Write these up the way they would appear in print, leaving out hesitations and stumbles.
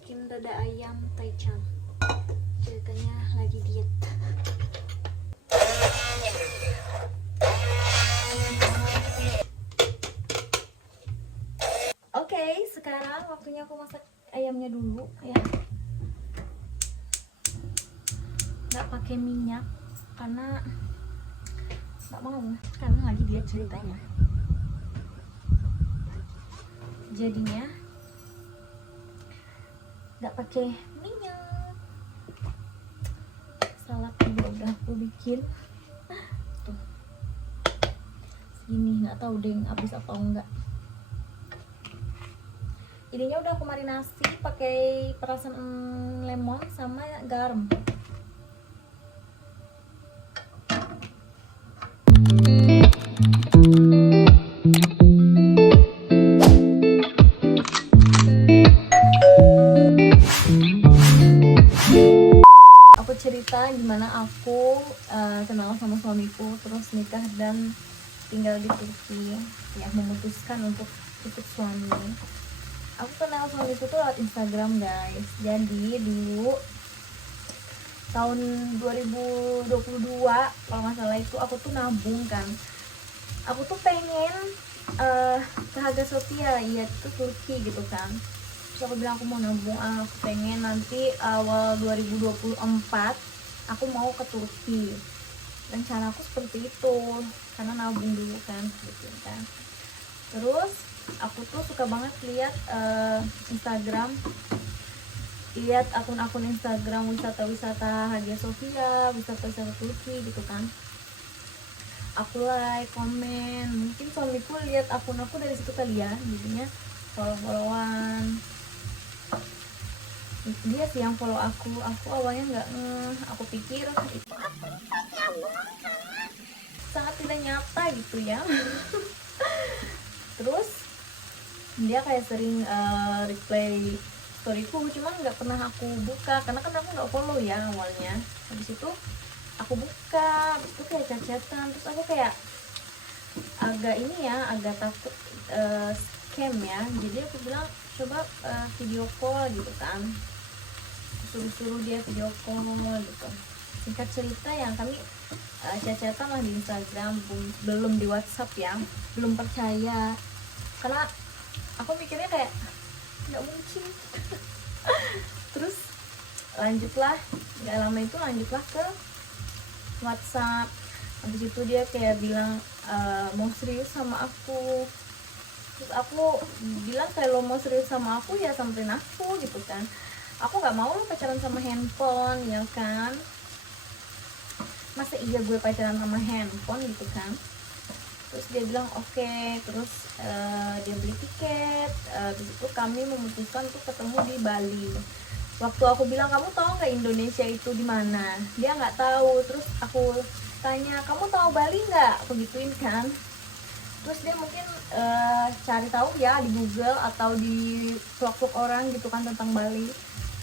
bikin dada ayam taichan. Ceritanya lagi diet. Oke, sekarang waktunya aku masak ayamnya dulu ya. Nggak pakai minyak karena nggak mau, karena lagi diet ceritanya. Jadinya nggak pakai minyak. Salad juga udah aku bikin tuh segini, nggak tahu deh habis apa enggak. Ininya udah aku marinasi pakai perasan lemon sama garam. Cerita gimana aku kenal sama suamiku, terus nikah dan tinggal di Turki, ya memutuskan untuk ikut suami. Aku kenal suamiku tuh lewat Instagram guys. Jadi dulu tahun 2022 kalau nggak salah itu aku tuh nabung kan. Aku tuh pengen ke Hagia Sophia, ya itu Turki gitu kan. Terus aku bilang aku mau nabung, aku pengen nanti awal 2024 aku mau ke Turki. Rencana aku seperti itu karena nabung dulu kan gitu kan. Terus aku tuh suka banget lihat Instagram, lihat akun-akun Instagram wisata-wisata Hagia Sophia, wisata-wisata Turki gitu kan. Aku like, komen, mungkin suamiku lihat akun aku dari situ kali ya, jadinya follow-followan. Dia sih yang follow aku awalnya nggak aku pikir itu sangat tidak nyata gitu ya. Terus dia kayak sering reply storyku, cuman nggak pernah aku buka karena kan aku nggak follow ya awalnya. Habis itu aku buka, itu kayak chat-chatan, terus aku kayak agak ini ya, agak takut scam ya. Jadi aku bilang coba video call gitu kan, suruh dia video call gitu. Singkat cerita ya kami chat-chatan lah di Instagram, belum di WhatsApp ya, belum percaya karena aku mikirnya kayak nggak mungkin. Terus lanjutlah, nggak lama itu lanjutlah ke WhatsApp. Habis itu dia kayak bilang mau serius sama aku. Terus aku bilang kalau mau serius sama aku ya samperin aku gitu kan. Aku nggak mau pacaran sama handphone ya kan. Masa iya gue pacaran sama handphone gitu kan. Terus dia bilang oke. Terus dia beli tiket. Di situ kami memutuskan untuk ketemu di Bali. Waktu aku bilang kamu tahu nggak Indonesia itu di mana, dia nggak tahu. Terus aku tanya kamu tahu Bali nggak, aku gituin kan. Terus dia mungkin cari tahu ya di Google atau di vlog-vlog orang gitu kan tentang Bali,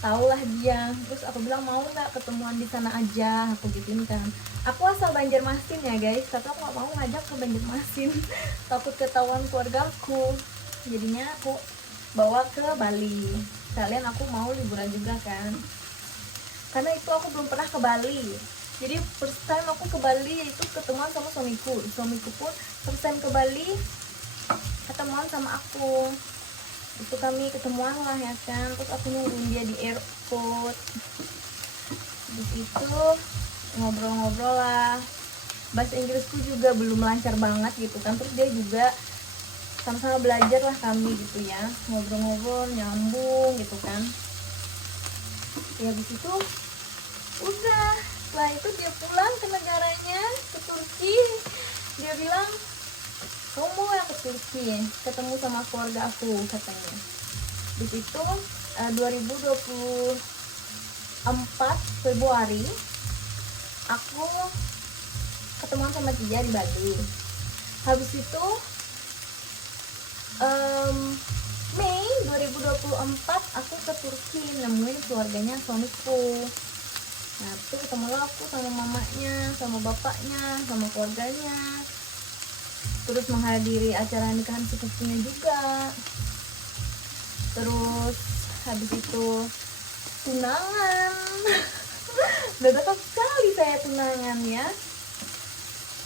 tahulah dia. Terus aku bilang mau nggak ketemuan di sana aja, aku gituin kan. Aku asal Banjarmasin ya guys, tapi aku nggak mau ngajak ke Banjarmasin takut ketahuan keluargaku. Jadinya aku bawa ke Bali, kalian aku mau liburan juga kan, karena itu aku belum pernah ke Bali. Jadi first time aku ke Bali itu ketemuan sama suamiku pun first time ke Bali ketemuan sama aku. Itu kami ketemuan lah ya kan. Terus aku nungguin dia di airport. Di situ ngobrol-ngobrol lah. Bahasa Inggrisku juga belum lancar banget gitu kan. Terus dia juga sama-sama belajar lah kami gitu ya. Ngobrol-ngobrol, nyambung gitu kan. Ya habis itu udah, setelah itu dia pulang ke negaranya, ke Turki. Dia bilang kamu mau ya ke Turki ketemu sama keluarga aku katanya. Di situ 2024 Februari aku ketemuan sama dia di Bali. Habis itu Mei 2024 aku ke Turki nemuin keluarganya suamiku. Nah itu ketemulah aku sama mamanya, sama bapaknya, sama keluarganya. Terus menghadiri acara nikahan sepupunya juga. Terus habis itu tunangan. Dadakan sekali saya tunangan ya.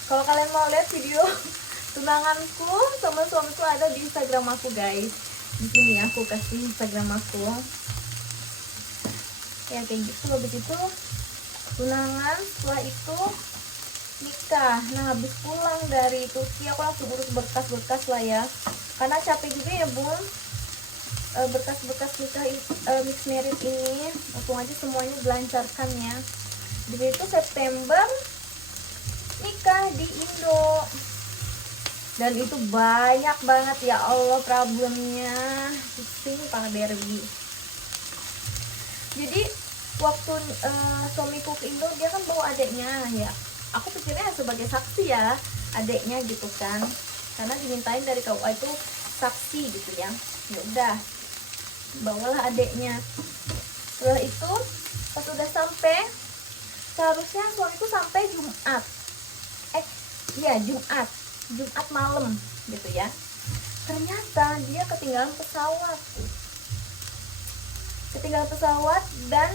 Kalau kalian mau lihat video tunanganku sama suamiku ada di Instagram aku guys. Di sini aku kasih Instagram aku. Ya kayak gitu. Habis itu tunangan, setelah itu nikah. Nah habis pulang dari Turki aku langsung urus berkas-berkas lah ya, karena capek juga ya bun, berkas-berkas nikah mixed marriage ini. Langsung aja semuanya dilancarkan ya. Jadi itu September nikah di Indo, dan itu banyak banget ya Allah problemnya, pusing kepala Barbie. Jadi waktu suamiku ke Indo, dia kan bawa adiknya ya, aku pikirnya sebagai saksi ya adiknya gitu kan, karena dimintain dari KUA itu saksi gitu ya. Ya udah, bawalah adiknya. Setelah itu pas udah sampai, seharusnya suamiku sampai Jumat, Jumat malam gitu ya. Ternyata dia ketinggalan pesawat dan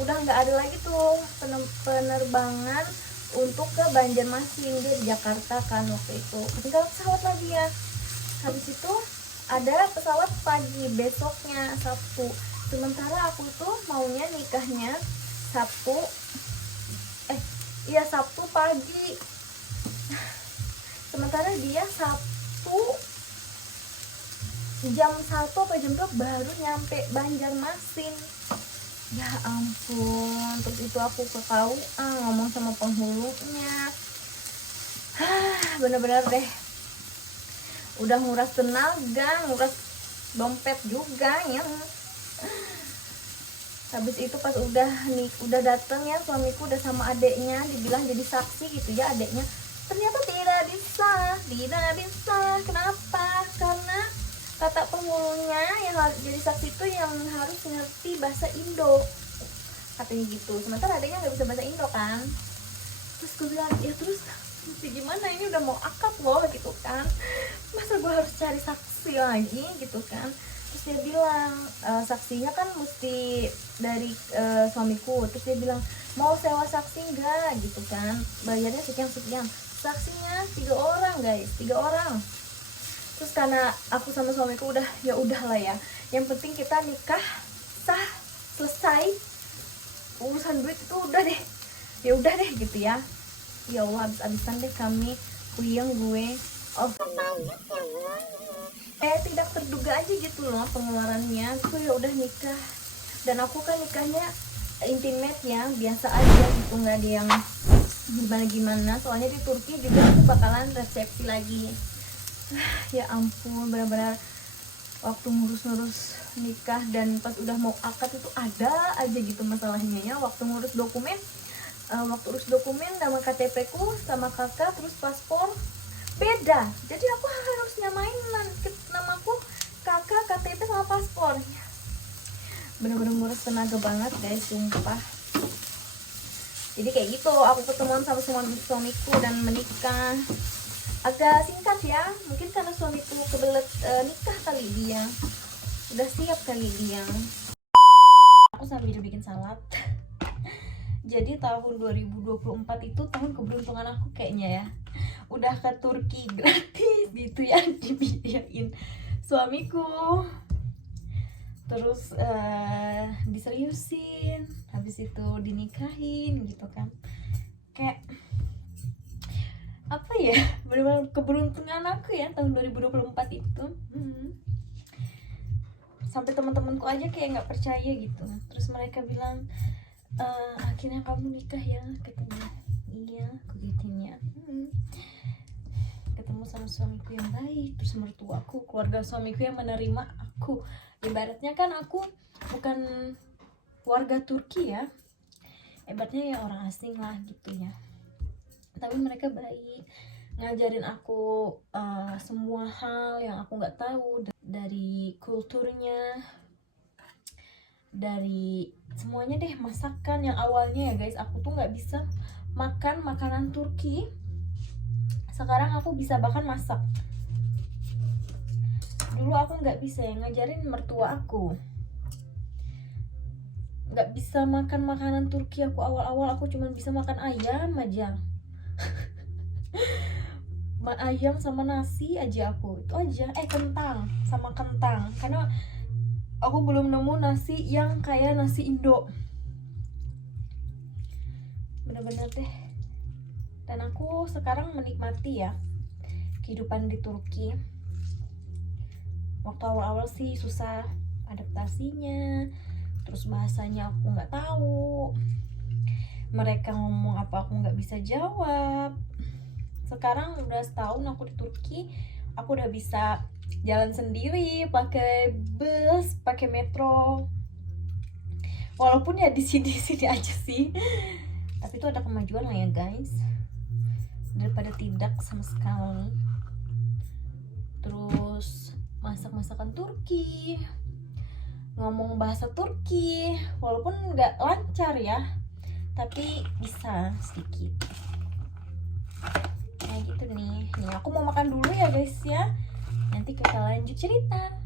udah nggak ada lagi tuh penerbangan untuk ke Banjarmasin. Dia di Jakarta kan waktu itu, ketinggalan pesawat lagi ya. Habis itu ada pesawat pagi besoknya Sabtu, sementara aku tuh maunya nikahnya Sabtu pagi, sementara dia Sabtu jam 1 atau jam 2 baru nyampe Banjarmasin. Ya ampun, terus itu aku ke KUA ngomong sama penghulunya. Bener-bener deh, udah nguras tenaga, nguras dompet juga ya. Habis itu pas udah dateng ya, suamiku udah sama adeknya, dibilang jadi saksi gitu ya adeknya. Ternyata tidak bisa. Kenapa? Karena kata penghulunya yang harus jadi saksi itu yang harus ngerti bahasa Indo, katanya gitu. Sementara adeknya nggak bisa bahasa Indo kan. Terus gue bilang, ya terus mesti gimana, ini udah mau akad loh gitu kan, masa gue harus cari saksi lagi gitu kan. Terus dia bilang, saksinya kan mesti dari suamiku. Terus dia bilang, mau sewa saksi enggak gitu kan, bayarnya sekian. Saksinya 3 orang guys, 3 orang. Terus karena aku sama suamiku udah, ya udahlah ya, yang penting kita nikah sah, selesai, urusan duit itu udah deh, ya udah deh gitu ya. Ya Allah, habis-habisan deh kami, puyeng gue. Oh, tidak terduga aja gitu loh pengeluarannya. Tuh ya udah nikah, dan aku kan nikahnya intimate ya, biasa aja gitu, nggak ada yang gimana-gimana. Soalnya di Turki juga aku bakalan resepsi lagi. Ya ampun, benar-benar waktu ngurus-ngurus nikah dan pas udah mau akad itu ada aja gitu masalahnya ya. Waktu ngurus dokumen, urus dokumen nama KTP ku sama kakak, terus paspor beda. Jadi aku harus nyamain namaku kakak, KTP sama paspor. Bener-bener ngurus tenaga banget guys, sumpah. Jadi kayak gitu aku ketemuan sama suamiku dan menikah. Agak singkat ya, mungkin karena suamiku kebelet nikah kali, dia udah siap kali dia. Aku sambil bikin salad. Jadi tahun 2024 itu tahun keberuntungan aku kayaknya ya. Udah ke Turki gratis gitu ya, dibiayain suamiku. Terus diseriusin, habis itu dinikahin gitu kan. Kayak apa ya, benar-benar keberuntungan aku ya tahun 2024 itu. Sampai teman-temanku aja kayak nggak percaya gitu. Terus mereka bilang, akhirnya kamu nikah ya, katanya. Iya, aku gitunya. Ketemu sama suamiku yang baik, terus mertuaku, keluarga suamiku yang menerima aku. Ibaratnya kan aku bukan warga Turki ya, ibaratnya ya orang asing lah gitu ya. Tapi mereka baik, ngajarin aku semua hal yang aku nggak tahu, dari kulturnya, dari semuanya deh, masakan yang awalnya ya guys, aku tuh nggak bisa makan makanan Turki. Sekarang aku bisa bahkan masak. Dulu aku nggak bisa, yang ngajarin mertua aku. nggak bisa makan makanan Turki. Aku awal-awal aku cuma bisa makan ayam aja. Ayam sama nasi aja, aku itu aja. Kentang sama kentang, karena aku belum nemu nasi yang kayak nasi Indo, bener-bener deh. Dan aku sekarang menikmati ya kehidupan di Turki. Waktu awal-awal sih susah adaptasinya, terus bahasanya aku nggak tahu, mereka ngomong apa aku nggak bisa jawab. Sekarang udah setahun aku di Turki, aku udah bisa jalan sendiri, pakai bus, pakai metro. Walaupun ya di sini aja sih, tapi itu ada kemajuan lah ya guys, daripada tidak sama sekali. Terus masak-masakan Turki, ngomong bahasa Turki, walaupun nggak lancar ya, tapi bisa sedikit. Kayak gitu nih. Nih aku mau makan dulu ya guys ya. Nanti kita lanjut cerita.